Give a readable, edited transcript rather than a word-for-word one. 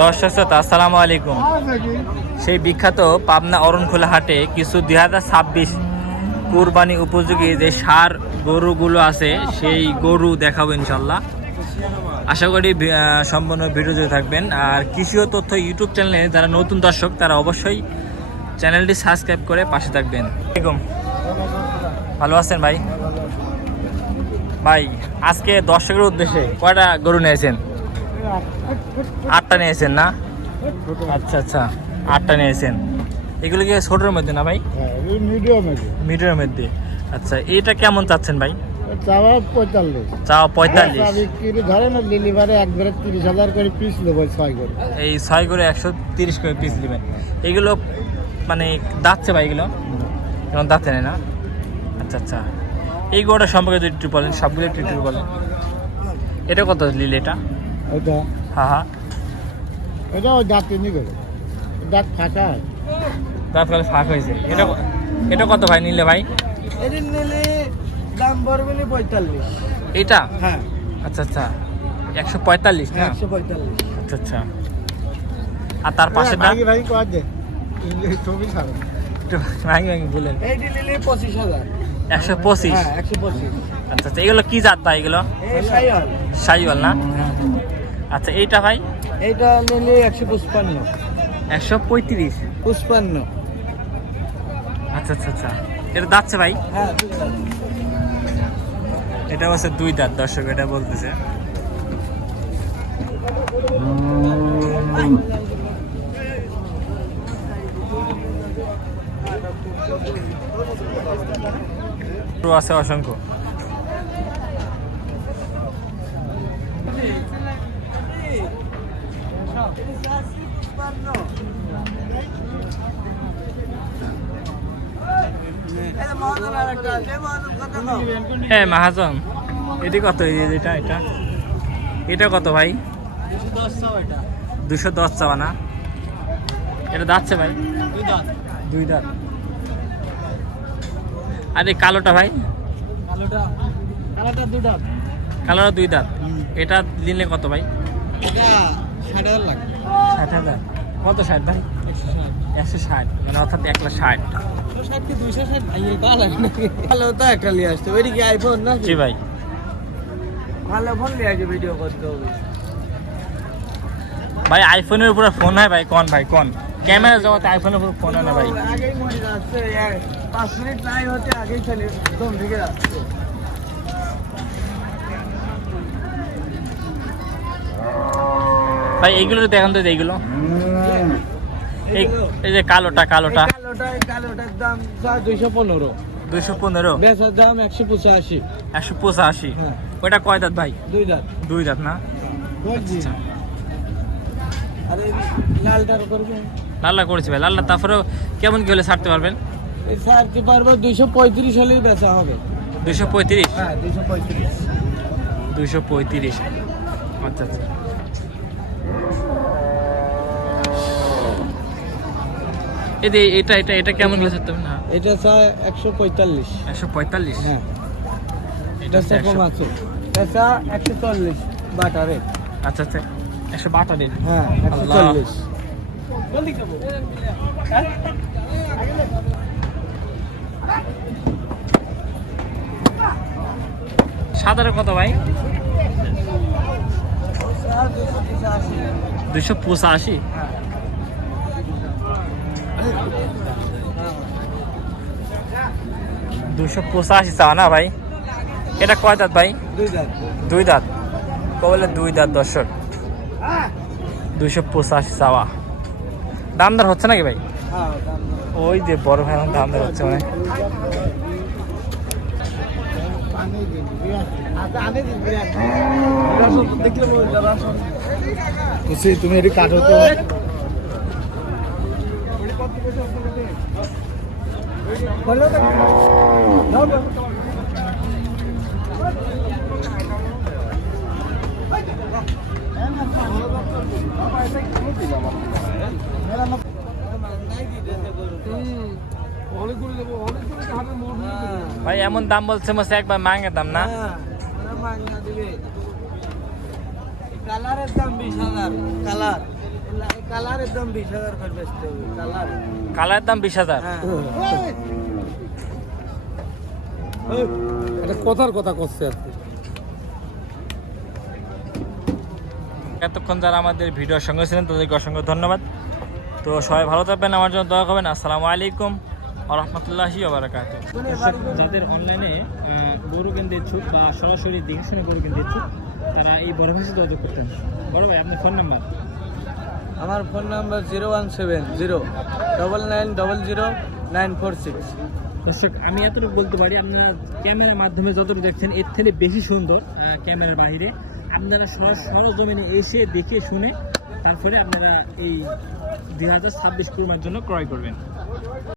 দর্শক শ্রোতা আসসালামু আলাইকুম। সেই বিখ্যাত পাবনা অরণখোলা হাটে কিছু 2026 কুরবানি উপযোগী যে ষাঁড় গরুগুলো আছে সেই গরু দেখাবো ইনশাল্লাহ। আশা করি সম্পূর্ণ ভিডিও জুড়ে থাকবেন। আর কৃষি ও তথ্য ইউটিউব চ্যানেলে যারা নতুন দর্শক তারা অবশ্যই চ্যানেলটি সাবস্ক্রাইব করে পাশে থাকবেন। ভালো আছেন ভাই? ভাই আজকে দর্শকের উদ্দেশ্যে কয়টা গরু নিয়েছেন? 8টা নিয়েছেন না? আচ্ছা আচ্ছা, 8টা নিয়েছেন। এগুলো কি ছোটোর মধ্যে না ভাই? মিডিয়ামের মধ্যে। আচ্ছা, এটা কেমন চাচ্ছেন ভাই? চাওয়া 45। চাওয়া 45। ধরেন ডেলিভারি একবারে 30,000 করে পিস নেবো। 6 করে এই 6 করে 130 করে পিস নেবেন। এগুলো মানে দাঁতছে ভাই? এগুলো এখন দাঁতে নেই না? আচ্ছা আচ্ছা, এই গরুটা সম্পর্কে যদি একটু বলেন, সবগুলো একটু বলেন। এটা কত নিলে এটা? ওইটা হ্যাঁ হ্যাঁ, এটা ওই দাঁত তিনই করে, দাঁত ফাঁকা। দাঁত কালে ফাঁক হয়েছে। এটা কত ভাই নিলে ভাই? এটা নিলে দাম পড়বে 45। এটা? হ্যাঁ। আচ্ছা আচ্ছা, 145 না? 145। আচ্ছা আচ্ছা। আর তার পাশেটা? ভাই কয় দে ছবি ছাড়ো একটু ভাঙি বলেন। এইটা নিলে 25,000। 125? হ্যাঁ 125। আচ্ছা আচ্ছা, এগুলো কি জাত ভাই? এগুলো এই শাইওয়াল। শাহিওয়াল না? আচ্ছা, এইটা ভাই? এইটা নিলে 155। 135? 55। আচ্ছা আচ্ছা আচ্ছা, এটা দাঁতছে ভাই? হ্যাঁ, এটা হচ্ছে 2 দাঁত। দর্শক এটা বলতেছে। আছে অসংখ্য। হ্যাঁ মহাজন, এটি কত? এটা এটা এটা কত ভাই? 210 চাওয়া না? এটা দাঁতছে ভাই? 2 দাঁত। আর এই কালোটা ভাই? কালোটা 2 দাঁত। কালোটা 2 দাঁত। এটা নিলে কত ভাই? এটা 60,000 লাগে। 60,000? কত 60 ভাই? 160, মানে অর্থাৎ 1,60,000। 160 কি 260 ভাই? ভালো লাগে। ভালো তো একটা নিয়ে আসতে। ওইটা কি আইফোন না? জি ভাই। ভালো ফোন নিয়ে আসে, ভিডিও করতে হবে ভাই আইফোনের উপরে ফোন হয় ভাই? কোন ভাই কোন? ক্যামেরা জগতে আইফোনের উপর ফোন হয় না ভাই? আগেই মরে যাচ্ছে, 5 মিনিট নাই হতে আগেই চলে দম ভেঙে যাচ্ছে। ভাই এইগুলো দেখান তো, এইগুলো এই যে কালোটার কালোটার দাম 215। 215? বেচার দাম 185। 185? হ্যাঁ। ওইটা কয় দাঁত ভাই? 2 দাঁত। 2 দাঁত না? আচ্ছা। আরে লালটার করবে? লাল্লা করেছি ভাই, লাল্লা। তারপরেও কেমন কি হলে ছাড়তে পারবেন? এই ছাড়তে পারবো 235 হলেই বেচা হবে। 235? হ্যাঁ 235। 235। আচ্ছা আচ্ছা। এই যে এটা এটা এটা কেমন হলে ছাড়তে পারবেন? হ্যাঁ, এটা চাই 145। 145? হ্যাঁ, এটা এটা কম আছে। বেচা 140 বাটারে। আচ্ছা আচ্ছা, 162? হ্যাঁ 140। সাদারে কত ভাই? 285? হ্যাঁ। 285 চাওয়া না ভাই? এটা কয় দাঁত ভাই? 2 দাঁত। 2 দাঁত? বলে 2 দাঁত। দর্শক 285 চাওয়া। দাম দর হচ্ছে নাকি ভাই? হ্যাঁ, ওই যে বড় ভাই দাম দর হচ্ছে মানে। তুমি এটি কাটো তো। ভাই এমন দাম বলছে মনে একবার মাঙ্গের দাম না? কালারের দাম 20,000। কালার কালার একদম 20,000 করে বেচতে হবে কালার। কালার দাম 20,000। হ্যাঁ এটা কথার কথা করছে আর কি। এতক্ষণ যারা আমাদের ভিডিওর সঙ্গে ছিলেন তাদেরকে অসংখ্য ধন্যবাদ। তো সবাই ভালো থাকবেন, আমার জন্য দোয়া করবেন। আসসালামু আলাইকুম ওয়া রাহমাতুল্লাহি ওয়া বারাকাতুহু। যাদের অনলাইনে গরু কিনতে ইচ্ছুক বা সরাসরি দেখে শুনে গরু কিনতে ইচ্ছুক, তারা এই বড় ভাইয়ের সাথে যোগাযোগ করতেন। বড় ভাই, আপনার ফোন নাম্বার? আমার ফোন নাম্বার 01709900946। দর্শক, আমি এতটুকু বলতে পারি, আপনারা ক্যামেরার মাধ্যমে যতটুকু দেখছেন এর থেকে বেশি সুন্দর ক্যামেরার বাইরে। আপনারা সরজমিনে এসে দেখে শুনে তারপরে আপনারা এই 2026 কুরবানির জন্য ক্রয় করবেন।